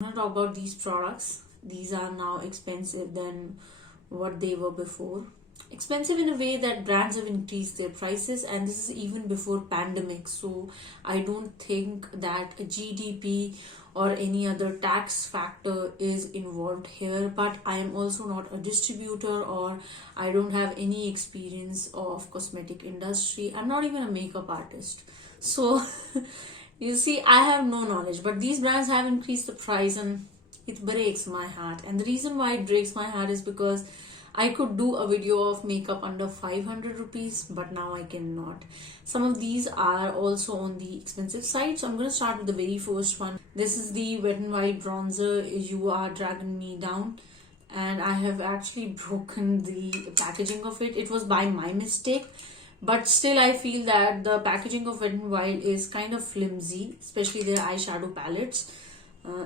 I'm gonna talk about these products. These are now expensive than what they were before. Expensive in a way that brands have increased their prices, and this is even before pandemic. So I don't think that a GDP or any other tax factor is involved here. But I am also not a distributor, or I don't have any experience of cosmetic industry. I'm not even a makeup artist. So you see, I have no knowledge, but these brands have increased the price and it breaks my heart. And the reason why it breaks my heart is because I could do a video of makeup under 500 rupees, but now I cannot. Some of these are also on the expensive side, so I'm going to start with the very first one. This is the Wet n Wild bronzer, You Are Dragging Me Down, and I have actually broken the packaging of it. It was by my mistake, but still I feel that the packaging of Wet n Wild is kind of flimsy, especially their eyeshadow palettes.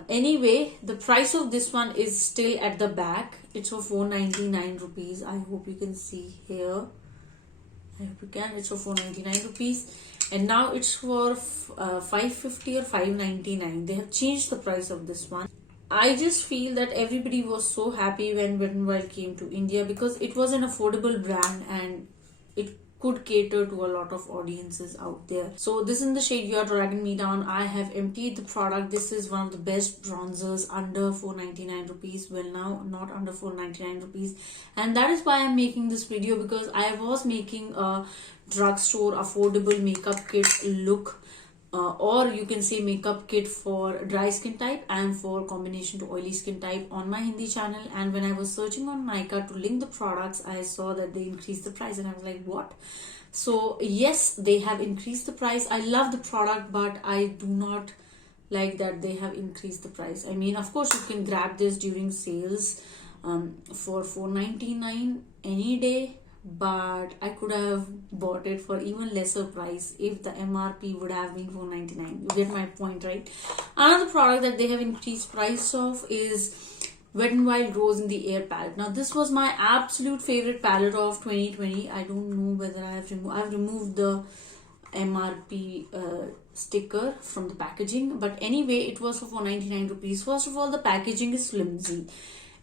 Anyway, the price of this one is still at the back. It's for 499 rupees. I hope you can see here. I hope you can. It's for 499 rupees. And now it's for 550 or 599. They have changed the price of this one. I just feel that everybody was so happy when Wet n Wild came to India because it was an affordable brand and it could cater to a lot of audiences out there. So this is in the shade You Are Dragging Me Down. I have emptied the product. This is one of the best bronzers under 499 rupees. Well, now not under 499 rupees, and that is why I'm making this video, because I was making a drugstore affordable makeup kit look, or you can say makeup kit for dry skin type and for combination to oily skin type on my Hindi channel. And when I was searching on Nykaa to link the products, I saw that they increased the price and I was like, what? So yes, they have increased the price. I love the product, but I do not like that they have increased the price. I mean, of course you can grab this during sales for 499 any day, but I could have bought it for even lesser price if the MRP would have been 499. You get my point, right? Another product that they have increased price of is Wet n Wild Rose in the Air palette. Now this was my absolute favorite palette of 2020. I don't know whether I've removed the MRP sticker from the packaging, but anyway, it was for 499 rupees. First of all, the packaging is flimsy.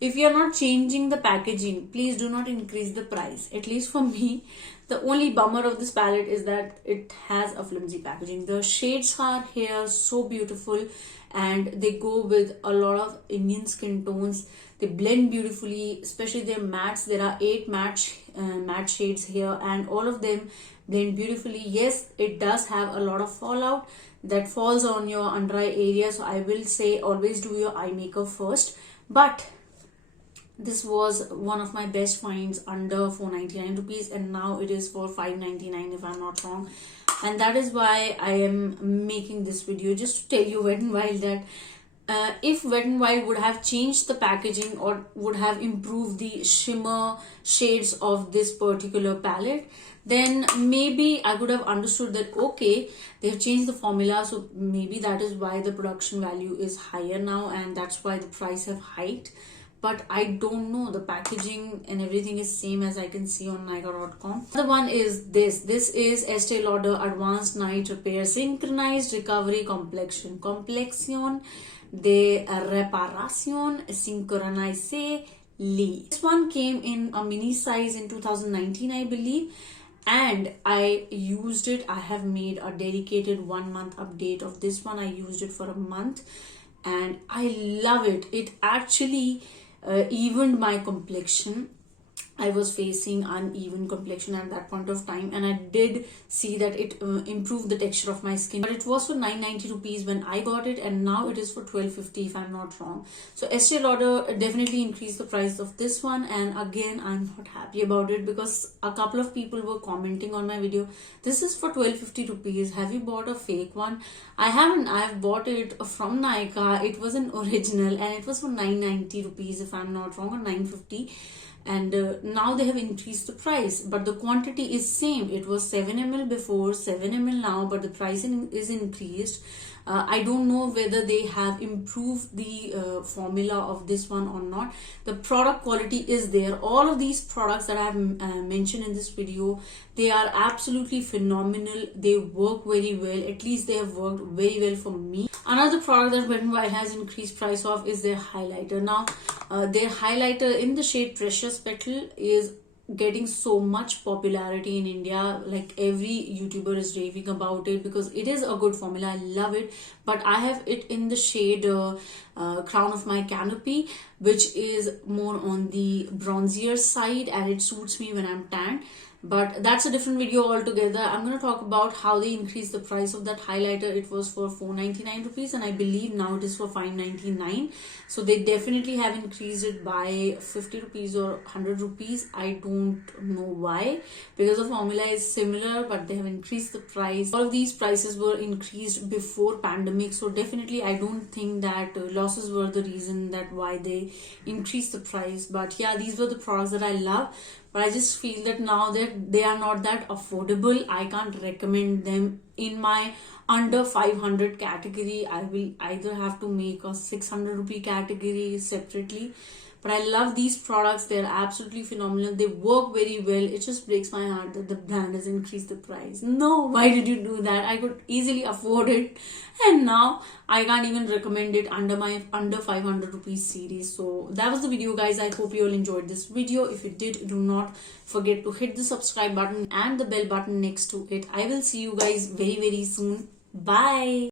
If you are not changing the packaging, please do not increase the price. At least for me, the only bummer of this palette is that it has a flimsy packaging. The shades are here so beautiful and they go with a lot of Indian skin tones. They blend beautifully, especially their mattes. There are 8 matte shades here and all of them blend beautifully. Yes, it does have a lot of fallout that falls on your under eye area, so I will say always do your eye makeup first. But this was one of my best finds under 499 rupees, and now it is for 599 if I'm not wrong. And that is why I am making this video, just to tell you Wet n Wild that if Wet n Wild would have changed the packaging or would have improved the shimmer shades of this particular palette, then maybe I would have understood that okay, they have changed the formula, so maybe that is why the production value is higher now and that's why the price have hiked. But I don't know, the packaging and everything is same as I can see on Nykaa.com. The one is this. This is Estee Lauder Advanced Night Repair Synchronized Recovery Complexion de Reparación Sincronisée. This one came in a mini size in 2019, I believe. And I used it. I have made a dedicated 1 month update of this one. I used it for a month and I love it. It actually evened my complexion. I was facing uneven complexion at that point of time and I did see that it improved the texture of my skin. But it was for 990 rupees when I got it and now it is for 1250 if I'm not wrong. So Estee Lauder definitely increased the price of this one, and again I'm not happy about it because a couple of people were commenting on my video, this is for 1250 rupees, have you bought a fake one? I haven't. I have bought it from Nykaa. It was an original and it was for 990 rupees if I'm not wrong, or 950. And now they have increased the price, but the quantity is same. It was 7 ml before, 7 ml now, but the price is increased. I don't know whether they have improved the formula of this one or not. The product quality is there. All of these products that I have mentioned in this video, they are absolutely phenomenal. They work very well. At least they have worked very well for me. Another product that Wet n Wild has increased price of is their highlighter. Now, their highlighter in the shade Precious Petal is getting so much popularity in India. Like every YouTuber is raving about it because it is a good formula. I love it. But I have it in the shade Crown of My Canopy, which is more on the bronzier side, and it suits me when I'm tan. But that's a different video altogether. I'm going to talk about how they increased the price of that highlighter. It was for 499 rupees, and I believe now it is for 599. So they definitely have increased it by 50 rupees or 100 rupees. I don't know why, because the formula is similar, but they have increased the price. All of these prices were increased before pandemic, so definitely I don't think that losses were the reason that why they increased the price. But yeah, these were the products that I love, but I just feel that now that they are not that affordable, I can't recommend them in my under 500 category. I will either have to make a 600 rupee category separately. But I love these products. They're absolutely phenomenal. They work very well. It just breaks my heart that the brand has increased the price. No, why did you do that? I could easily afford it, and now I can't even recommend it under my under 500 rupees series. So that was the video, guys. I hope you all enjoyed this video. If you did, do not forget to hit the subscribe button and the bell button next to it. I will see you guys very soon. Bye.